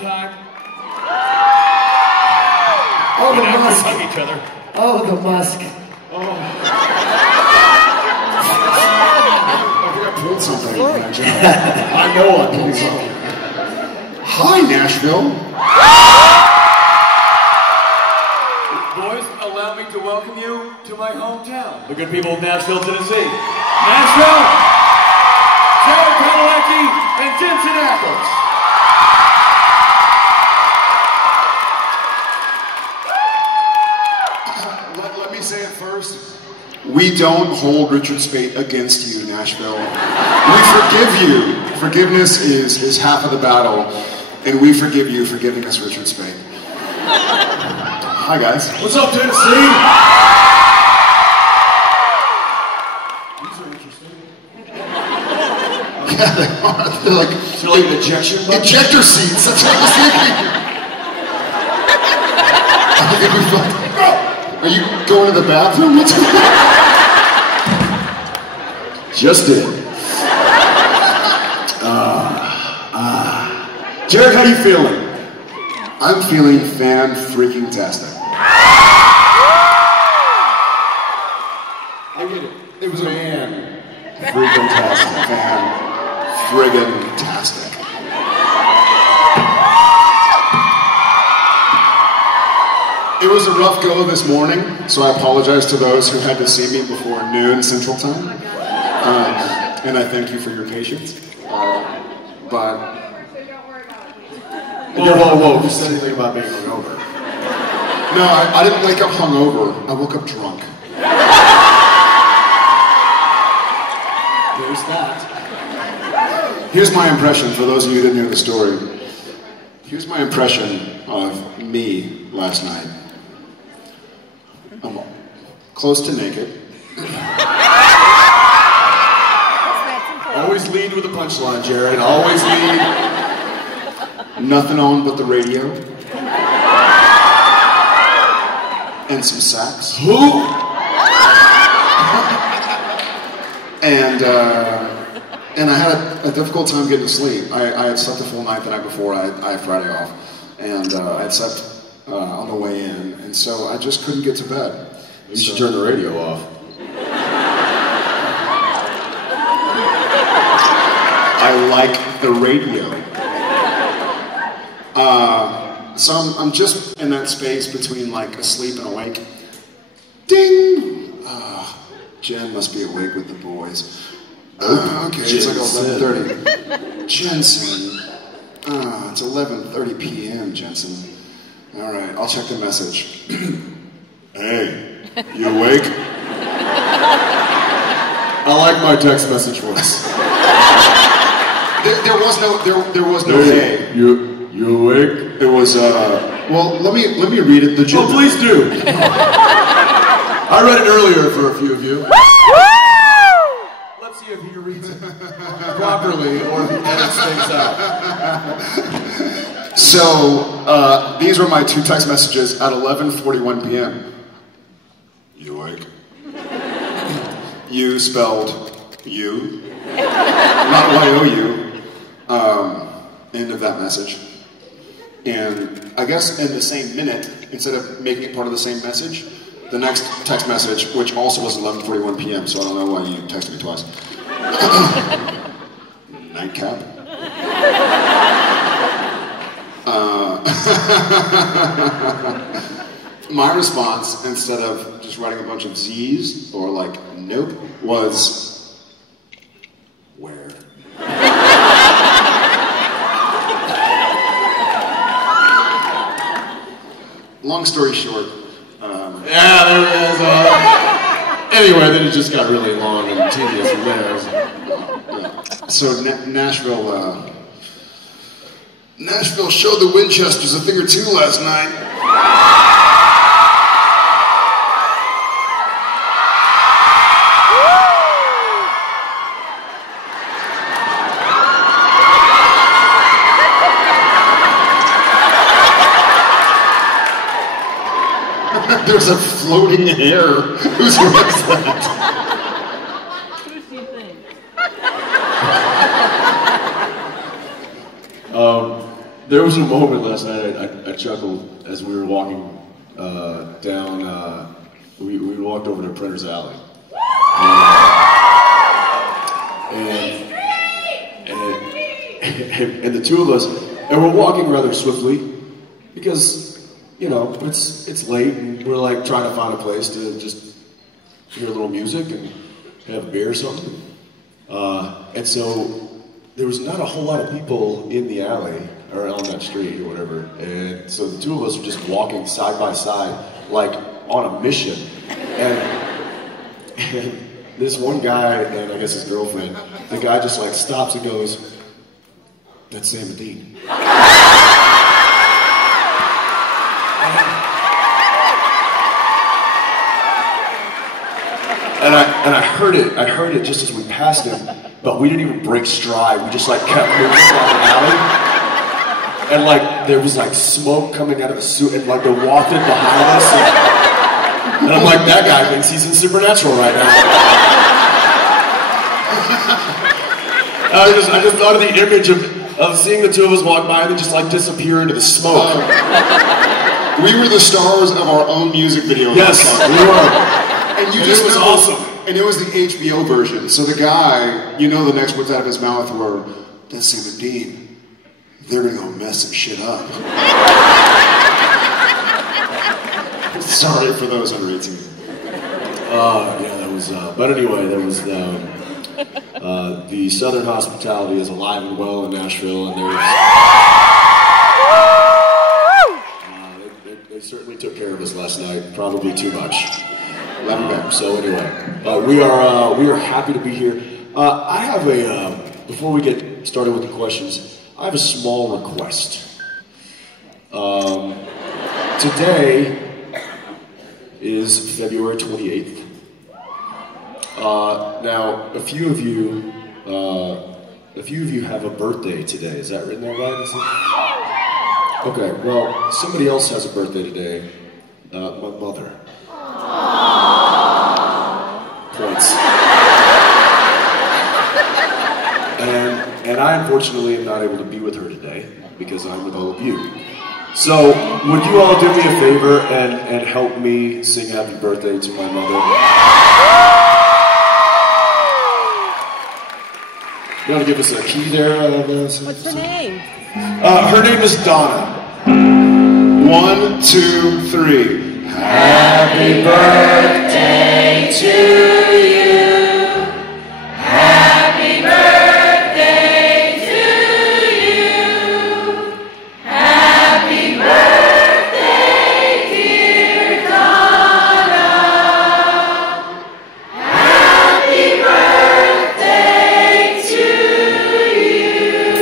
time. Oh, the musk. Hug each other. Oh, the musk. I pulled something. I know I pulled something. Hi, Nashville. Boys, allow me to welcome you to my hometown. The good people of Nashville, Tennessee. Nashville, Jared Padalecki, and Jensen Ackles. Let me say it first. We don't hold Richard Speight against you, Nashville. We forgive you. Forgiveness is half of the battle, and we forgive you for giving us Richard Speight. Hi, guys. What's up, Tennessee? These are interesting. Yeah, they are. They're like, So like an ejection button? ejector seats. That's what I was thinking. I think we felt. Are you going to the bathroom? What's going on? Just did. Jared, how you feeling? I'm feeling fan-freaking-tastic. I get it. It was a fan-freaking-tastic. Fan-friggin-tastic. It was a rough go this morning, so I apologize to those who had to see me before noon Central Time. And I thank you for your patience. But... Whoa. You said anything about being hungover? No, I didn't wake up hungover. I woke up drunk. There's that. Here's my impression, for those of you who didn't hear the story. Here's my impression of me last night. I'm close to naked. Always lead with a punchline, Jared. Always lead. Nothing on but the radio. And some sax. Who? And I had a difficult time getting to sleep. I had slept a full night the night before. I had Friday off. And I had slept on the way in. And so I just couldn't get to bed. You should turn the radio off. I like the radio. So I'm just in that space between like asleep and awake. Ding! Jen must be awake with the boys. Okay, it's like 11:30. Jensen. It's 11:30 p.m., Jensen. All right, I'll check the message. Hey, you awake? I like my text message voice. There was no hey. You awake? It was well, let me read it. Oh, please do. I read it earlier for a few of you. Let's see if he reads it properly or if he edits things out. So these were my two text messages at 11:41 p.m. You awake? You spelled you, not Y-O-U. End of that message. And I guess in the same minute, instead of making it part of the same message, the next text message, which also was 11:41 p.m., so I don't know why you texted me twice. Nightcap. My response, instead of just writing a bunch of Z's or like nope, was where? Long story short. Yeah, there it is. Anyway, then it just got really long and tedious from there. Yeah. So Nashville showed the Winchesters a thing or two last night. There's a floating hair. Whose was that? Who do you think? There was a moment last night I chuckled as we were walking down. We walked over to Printer's Alley, and the two of us, and we're walking rather swiftly because it's late and we're like trying to find a place to just hear a little music and have a beer or something. And so there was not a whole lot of people in the alley or on that street or whatever. And so the two of us are just walking side by side, like on a mission. And this one guy, and I guess his girlfriend, the guy just like stops and goes, "That's Sam and Dean." And I heard it just as we passed him, but we didn't even break stride. We just like kept moving down the alley. And like there was like smoke coming out of the suit and like they're walking behind us. And I'm like, that guy thinks he's in Supernatural right now. I just thought of the image of seeing the two of us walk by and then just like disappear into the smoke. We were the stars of our own music video. Yes, we were. And It was awesome. And it was the HBO version. So the guy, the next words out of his mouth were, "That's Sam and Dean. They're gonna go mess some shit up." Sorry for those under 18. Yeah, that was. But anyway, there was the Southern hospitality is alive and well in Nashville, and they certainly took care of us last night. Probably too much. Love you back. So anyway, we are happy to be here. I have before we get started with the questions, I have a small request. Today is February 28th. Now, a few of you have a birthday today. Is that written there right? Okay. Well, somebody else has a birthday today. My mother. Points. And I unfortunately am not able to be with her today because I'm with all of you. So, would you all do me a favor and help me sing happy birthday to my mother? You want to give us a key there? What's her name? Her name is Donna. 1, 2, 3. Happy birthday to you. Happy birthday to you. Happy birthday, dear Donna. Happy birthday to you.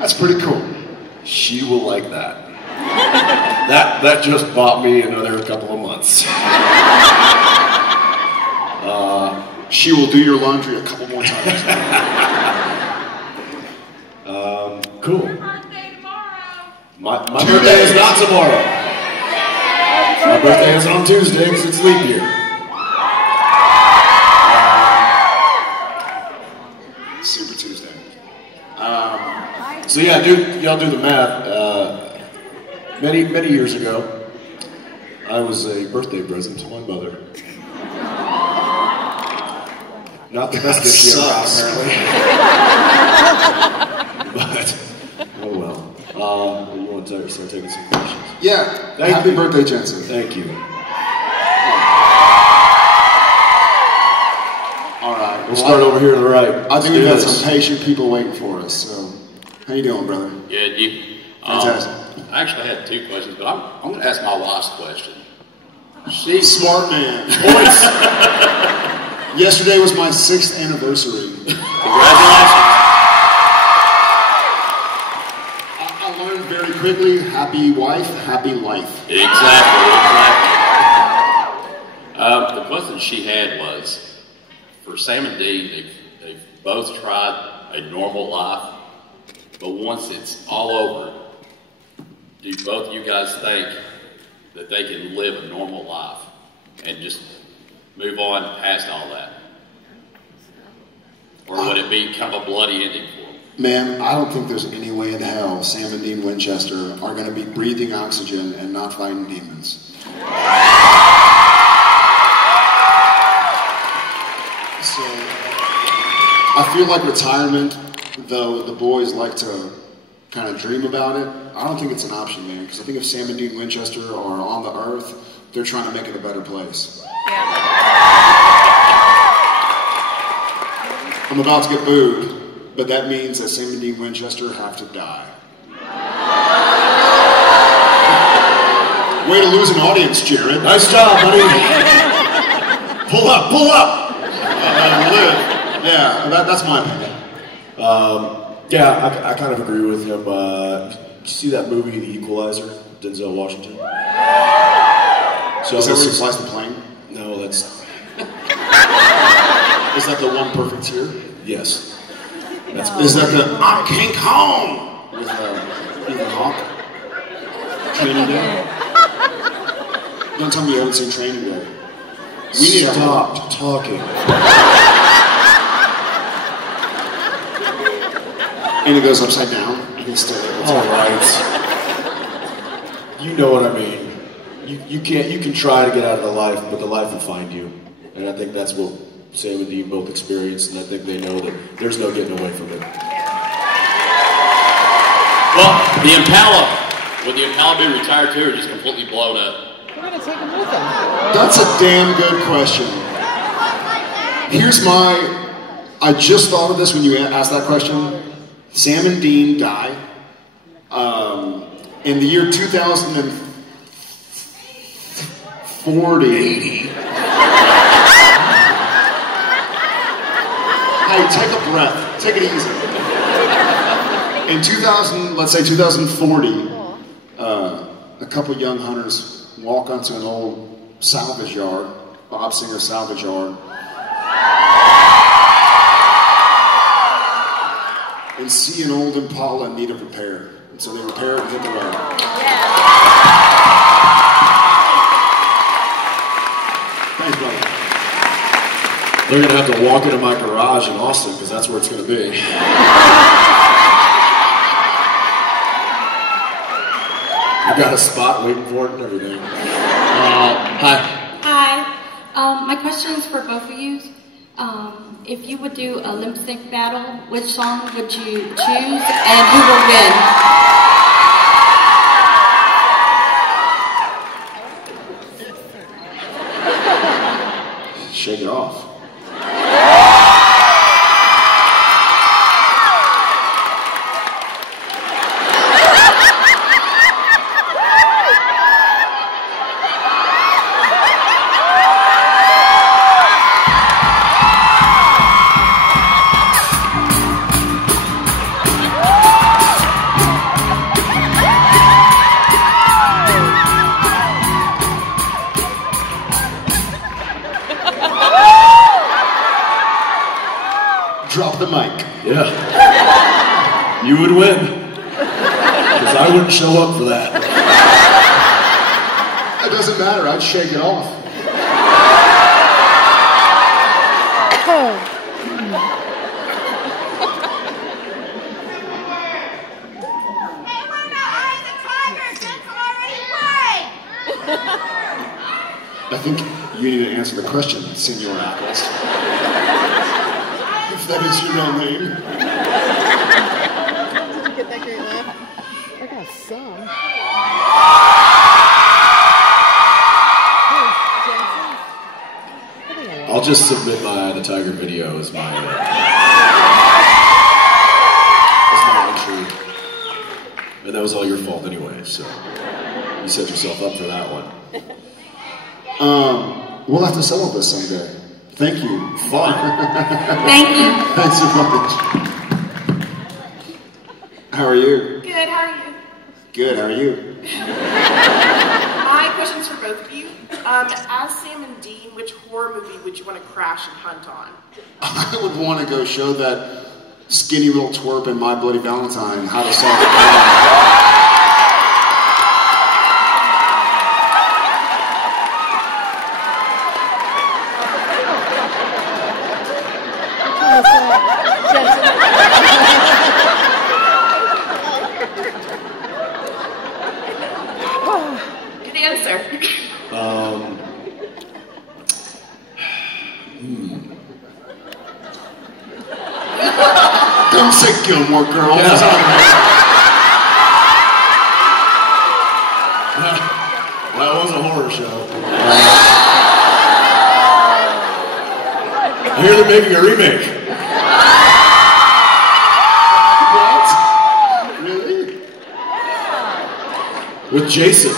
That's pretty cool. She will like that. That just bought me another couple of months. She will do your laundry a couple more times. Cool. Birthday tomorrow. My birthday is not tomorrow. My birthday is on Tuesday because it's leap year. Super Tuesday. So yeah, y'all do the math. Many years ago, I was a birthday present to my mother. Not the best gift she ever got, apparently. But oh well. You want to start taking some questions? Yeah. Happy birthday, Jensen. Thank you. All right. We'll start over here to the right. I think we've got some patient people waiting for us. So, how you doing, brother? Good, you. Fantastic. I actually had two questions, but I'm going to ask my wife's question. Smart man. Yesterday was my 6th anniversary. Congratulations. I learned very quickly, happy wife, happy life. Exactly. The question she had was, for Sam and Dee, they've both tried a normal life, but once it's all over, do both you guys think that they can live a normal life and just move on past all that? Or would it be kind of a bloody ending for them? Man, I don't think there's any way in hell Sam and Dean Winchester are going to be breathing oxygen and not fighting demons. So, I feel like retirement, though the boys like to kind of dream about it, I don't think it's an option, man. Because I think if Sam and Dean Winchester are on the earth, they're trying to make it a better place. I'm about to get booed, but that means that Sam and Dean Winchester have to die. Way to lose an audience, Jared. Nice job, buddy. Pull up, pull up. Yeah, that's my opinion. Yeah, I kind of agree with him. Did you see that movie, The Equalizer, Denzel Washington? So is that where he flies the plane? No, that's... Is that the One Perfect Tear? Yes. That's Is that the I'm King Kong with Ethan Hawke? Training Day? Don't tell me you haven't seen Training Day. We need to Stop talking. And it goes upside down. All right. You know what I mean. You can try to get out of the life, but the life will find you. And I think that's what Sam and Dean both experienced, and I think they know that there's no getting away from it. Well, the Impala, would the Impala be retired too, or just completely blown up? We're going to take him with them. That's a damn good question. Here's I just thought of this when you asked that question. Sam and Dean die. In the year 2040. Hey, take a breath. Take it easy. In 2040, a couple young hunters walk onto an old salvage yard, Bob Singer salvage yard, and see an old Impala in need of repair. And so they repair it and hit the road. Thanks, buddy. They're going to have to walk into my garage in Austin, because that's where it's going to be. You got a spot waiting for it and everything. Hi. Hi. My question is for both of you. If you would do a lip sync battle, which song would you choose and who will win? Shake it off. Drop the mic. Yeah. You would win. Because I wouldn't show up for that. It doesn't matter, I'd shake it off. I think you need to answer the question, Senor Ackles. If that is your real name. Did you get that great laugh? I got some. Hey, Jason. I'll just submit my Eye of the Tiger video as my entry. And that was all your fault anyway, so you set yourself up for that one. We'll have to settle this someday. Thank you. Fun. Thank you. Thanks so much. How are you? Good, how are you? Good, how are you? My question's for both of you. As Sam and Dean, which horror movie would you want to crash and hunt on? I would want to go show that skinny little twerp in My Bloody Valentine how to solve the problem. answer. Don't say Gilmore Girls. Yeah. Well, it was a horror show. I hear they're making a remake. What? Really? With Jason.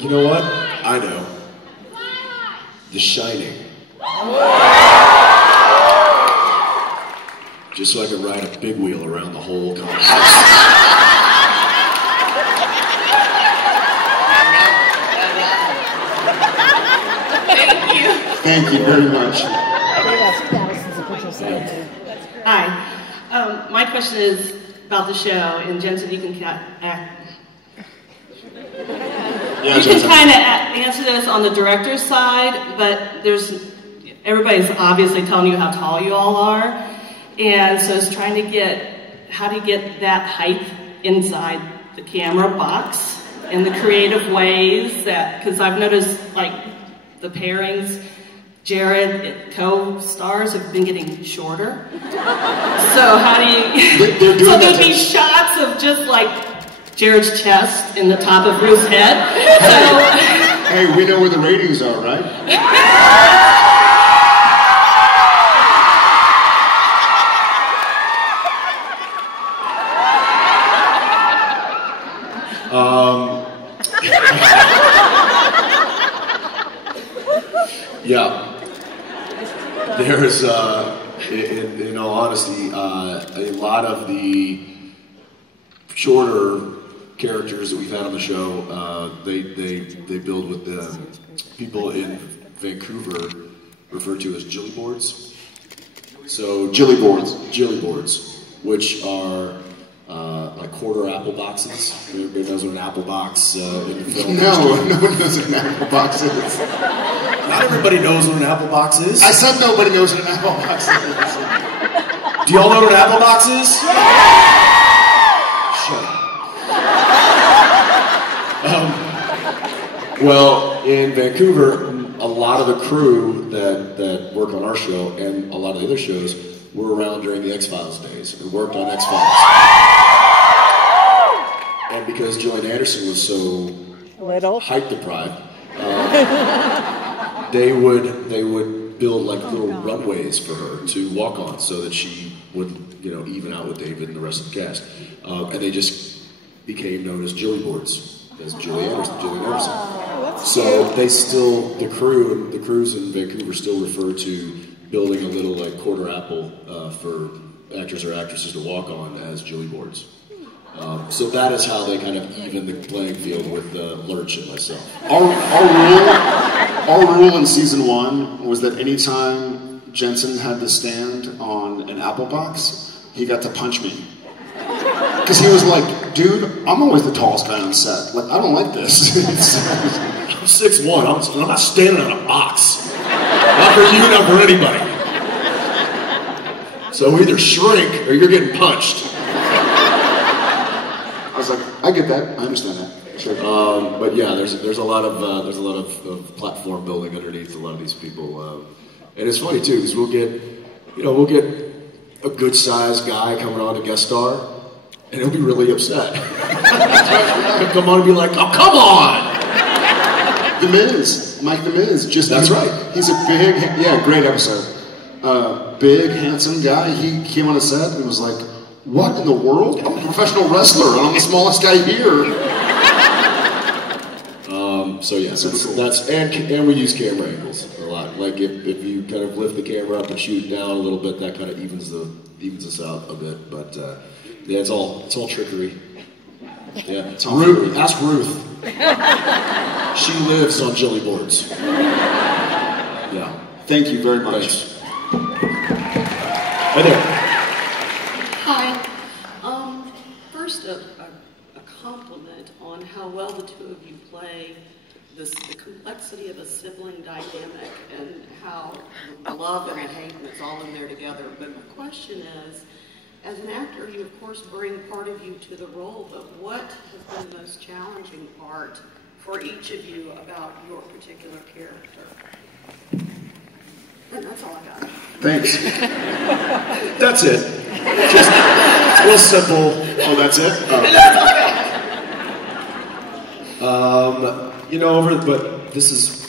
You know what? I know. The Shining. Just so I can ride a big wheel around the whole complex. Thank you. Thank you very much. Hi. My question is about the show, and Jensen, you can you can kind of answer this on the director's side, but everybody's obviously telling you how tall you all are, and so it's trying to how to get that height inside the camera box in the creative ways because I've noticed like the pairings, Jared co-stars have been getting shorter. So how do you? So there'd be shots of just like Jared's chest in the top of Ruth's head. So, hey, we know where the ratings are, right? Yeah. There's, in all honesty, a lot of the shorter characters that we've had on the show, they build with the people in Vancouver referred to as jilly boards. So jilly boards, which are like quarter apple boxes. Everybody knows what an apple box in the film. No one knows what an apple box is. Not everybody knows what an apple box is. I said nobody knows what an apple box is. Do y'all know what an apple box is? Shut up. Well, in Vancouver, a lot of the crew that work on our show and a lot of the other shows were around during the X-Files days and worked on X-Files. And because Gillian Anderson was so height deprived, they would build like little runways for her to walk on so that she would even out with David and the rest of the cast. And they just became known as Jilly boards, as Gillian Anderson. So they still, the crews in Vancouver still refer to building a little like quarter apple for actors or actresses to walk on as Jilly boards. So that is how they kind of even the playing field with Lurch and myself. Our rule in season 1 was that anytime Jensen had to stand on an apple box, he got to punch me. Because he was like, dude, I'm always the tallest guy on set. Like, I don't like this. I'm 6'1", I'm not standing on a box. Not for you, not for anybody. So either shrink or you're getting punched. I was like, I get that, I understand that. Sure. But yeah, there's a lot of platform building underneath a lot of these people, and it's funny too because we'll get a good sized guy coming on to guest star, and he'll be really upset. He'll come on and be like, "Oh, come on!" The Miz, Mike the Miz, that's right. He's a great episode. Big handsome guy. He came on a set and was like, "What in the world? I'm a professional wrestler and I'm the smallest guy here." So yeah, and we use camera angles a lot. Like if you kind of lift the camera up and shoot it down a little bit, that kind of evens us out a bit. But yeah, it's all trickery. Yeah, ask Ruth. She lives on Jilly boards. Yeah. Thank you very much. Thanks. Hi there. Hi. First, a compliment on how well the two of you play the complexity of a sibling dynamic and how the love and the hate and it's all in there together. But my question is, as an actor, you of course bring part of you to the role, but what has been the most challenging part for each of you about your particular character? And that's all I got. Thanks. That's it. Just real simple. Oh, that's it? You know, but this is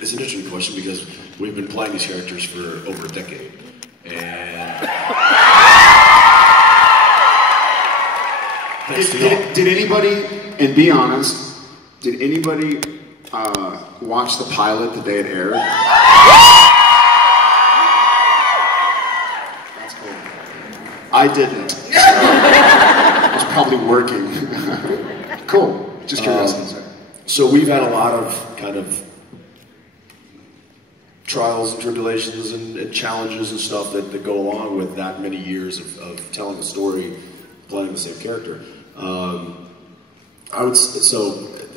an interesting question because we've been playing these characters for over a decade. And did anybody, and be honest, did anybody watch the pilot the day it aired? That's cool. I didn't. So I was probably working. Cool. Just curious. So we've had a lot of kind of trials and tribulations and challenges and stuff that go along with that many years of telling a story, playing the same character.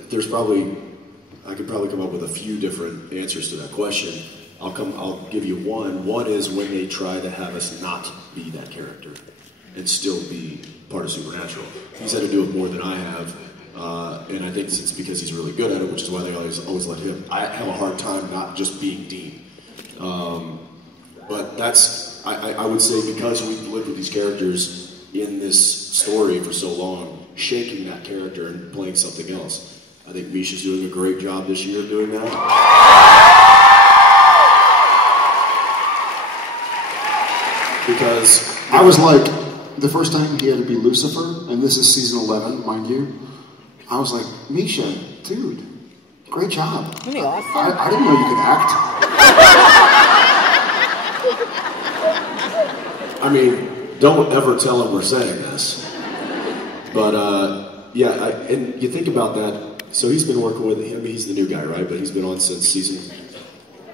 There's probably, I could probably come up with a few different answers to that question. I'll give you one. One is when they try to have us not be that character and still be part of Supernatural. He's had to do it more than I have. And I think it's because he's really good at it, which is why they always let him. I have a hard time not just being Dean. But that's, I would say, because we've lived with these characters in this story for so long, shaking that character and playing something else. I think Misha's doing a great job this year of doing that. Because I was like, the first time he had to be Lucifer, and this is season 11, mind you, I was like, Misha, dude, great job. Isn't he awesome? I didn't know you could act. I mean, don't ever tell him we're saying this. But, and you think about that. So he's been working with him. He's the new guy, right? But he's been on since season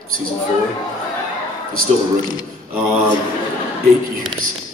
4. He's still a rookie. 8 years.